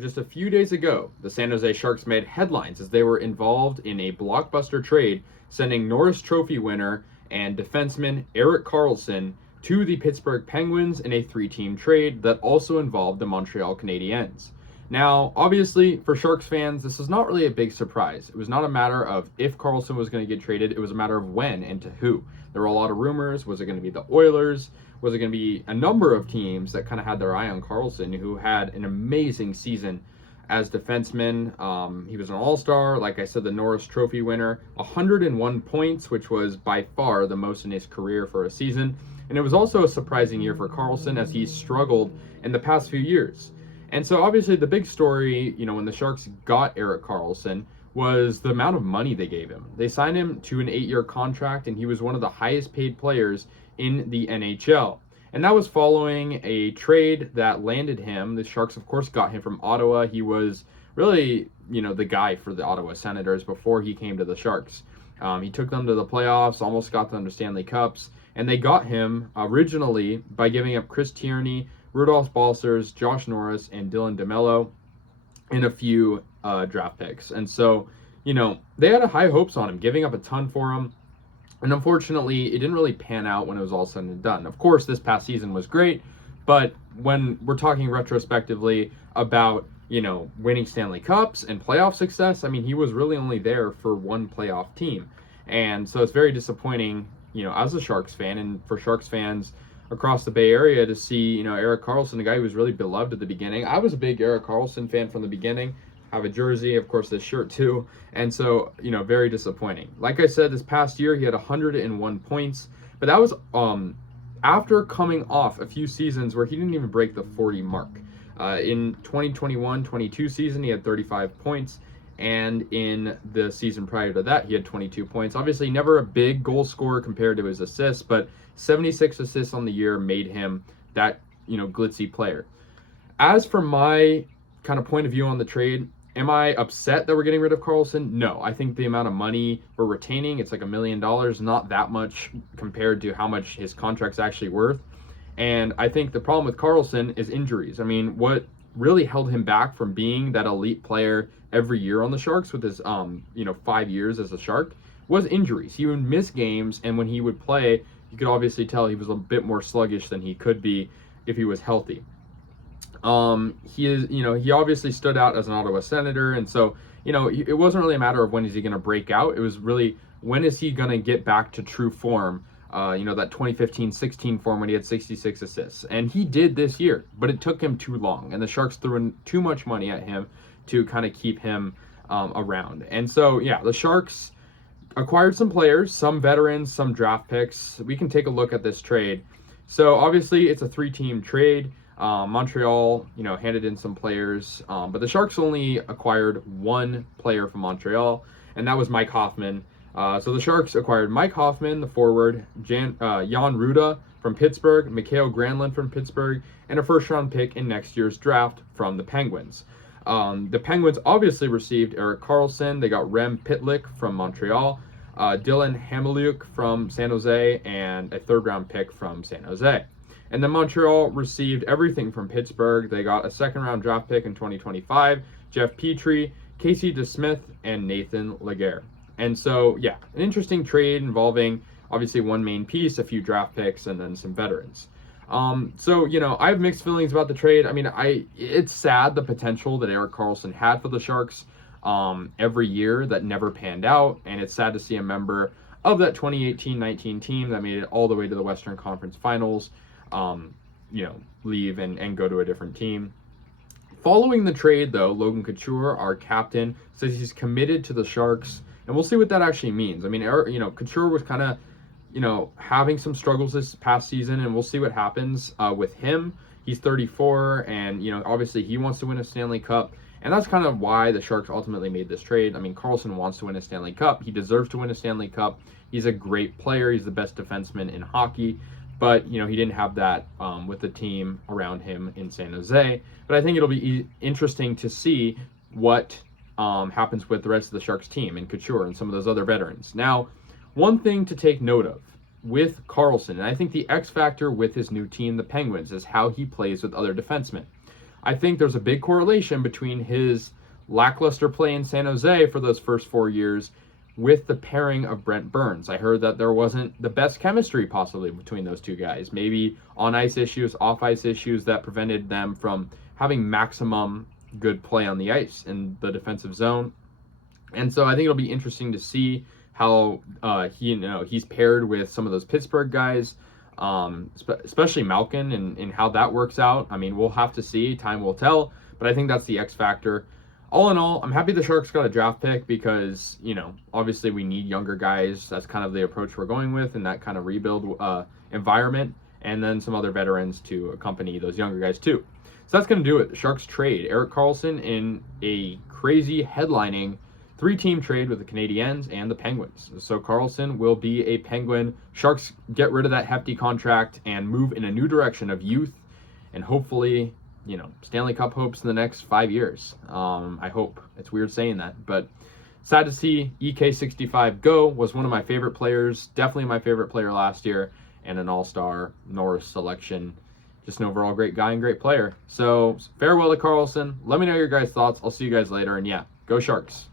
Just a few days ago, the San Jose Sharks made headlines as they were involved in a blockbuster trade, sending Norris Trophy winner and defenseman Erik Karlsson to the Pittsburgh Penguins in a three-team trade that also involved the Montreal Canadiens. Now, obviously, for Sharks fans, this is not really a big surprise. It was not a matter of if Karlsson was going to get traded, it was a matter of when and to who. There were a lot of rumors. Was it going to be the Oilers? Was it going to be a number of teams that kind of had their eye on Karlsson, who had an amazing season as defenseman? He was an all-star, like I said, the Norris Trophy winner, 101 points, which was by far the most in his career for a season. And it was also a surprising year for Karlsson as he struggled in the past few years. And so obviously the big story, when the Sharks got Erik Karlsson, was the amount of money they gave him. They signed him to an 8-year contract, and he was one of the highest paid players in the NHL. And that was following a trade that landed him. The Sharks, of course, got him from Ottawa. He was really, the guy for the Ottawa Senators before he came to the Sharks. He took them to the playoffs, almost got them to Stanley Cups, and they got him originally by giving up Chris Tierney, Rudolph Balcers, Josh Norris, and Dylan DeMello in a few draft picks. And so, they had high hopes on him, giving up a ton for him. And unfortunately, it didn't really pan out when it was all said and done. Of course, this past season was great, but when we're talking retrospectively about, winning Stanley Cups and playoff success, he was really only there for one playoff team. And so it's very disappointing, as a Sharks fan, and for Sharks fans across the Bay Area to see, Erik Karlsson, a guy who was really beloved at the beginning. I was a big Erik Karlsson fan from the beginning. Have a jersey, of course, this shirt too. And so, very disappointing. Like I said, this past year, he had 101 points, but that was after coming off a few seasons where he didn't even break the 40 mark. In 2021-22 season, he had 35 points. And in the season prior to that, he had 22 points. Obviously, never a big goal scorer compared to his assists, but 76 assists on the year made him that, glitzy player. As for my kind of point of view on the trade, am I upset that we're getting rid of Karlsson? No. I think the amount of money we're retaining, it's like $1 million, not that much compared to how much his contract's actually worth. And I think the problem with Karlsson is injuries. What really held him back from being that elite player every year on the Sharks with his 5 years as a Shark was injuries. He would miss games, and when he would play, you could obviously tell he was a bit more sluggish than he could be if he was healthy. He obviously stood out as an Ottawa Senator, and so it wasn't really a matter of when is he going to break out. It was really when is he going to get back to true form. That 2015-16 form when he had 66 assists. And he did this year, but it took him too long. And the Sharks threw in too much money at him to kind of keep him around. And so, the Sharks acquired some players, some veterans, some draft picks. We can take a look at this trade. So, obviously, it's a 3-team trade. Montreal, handed in some players. But the Sharks only acquired one player from Montreal, and that was Mike Hoffman. So the Sharks acquired Mike Hoffman, the forward, Jan Ruda from Pittsburgh, Mikhail Granlund from Pittsburgh, and a first-round pick in next year's draft from the Penguins. The Penguins obviously received Erik Karlsson. They got Rem Pitlick from Montreal, Dylan Hamaliuk from San Jose, and a third-round pick from San Jose. And then Montreal received everything from Pittsburgh. They got a second-round draft pick in 2025, Jeff Petrie, Casey DeSmith, and Nathan Laguerre. And so, an interesting trade involving obviously one main piece, a few draft picks, and then some veterans. I have mixed feelings about the trade. It's sad the potential that Erik Karlsson had for the Sharks every year that never panned out, and it's sad to see a member of that 2018-19 team that made it all the way to the Western Conference Finals, leave and go to a different team. Following the trade, though, Logan Couture, our captain, says he's committed to the Sharks. And we'll see what that actually means. Couture was kind of, having some struggles this past season, and we'll see what happens with him. He's 34, and, obviously he wants to win a Stanley Cup. And that's kind of why the Sharks ultimately made this trade. Karlsson wants to win a Stanley Cup. He deserves to win a Stanley Cup. He's a great player. He's the best defenseman in hockey. But, he didn't have that with the team around him in San Jose. But I think it'll be interesting to see what happens with the rest of the Sharks team and Couture and some of those other veterans. Now, one thing to take note of with Karlsson, and I think the X factor with his new team, the Penguins, is how he plays with other defensemen. I think there's a big correlation between his lackluster play in San Jose for those first 4 years with the pairing of Brent Burns. I heard that there wasn't the best chemistry possibly between those two guys. Maybe on ice issues, off ice issues that prevented them from having maximum good play on the ice in the defensive zone. And so I think it'll be interesting to see how he's paired with some of those Pittsburgh guys, especially Malkin, and how that works out. I mean, we'll have to see. Time will tell. But I think that's the X factor. All in all, I'm happy the Sharks got a draft pick because, obviously we need younger guys. That's kind of the approach we're going with in that kind of rebuild environment. And then some other veterans to accompany those younger guys too. So that's going to do it. The Sharks trade Erik Karlsson in a crazy headlining 3-team trade with the Canadiens and the Penguins. So Karlsson will be a Penguin. Sharks get rid of that hefty contract and move in a new direction of youth and hopefully, Stanley Cup hopes in the next 5 years. I hope. It's weird saying that, but sad to see EK65 go. Was one of my favorite players, definitely my favorite player last year, and an all-star Norris selection. Just an overall great guy and great player. So farewell to Karlsson. Let me know your guys' thoughts. I'll see you guys later, and yeah, go Sharks.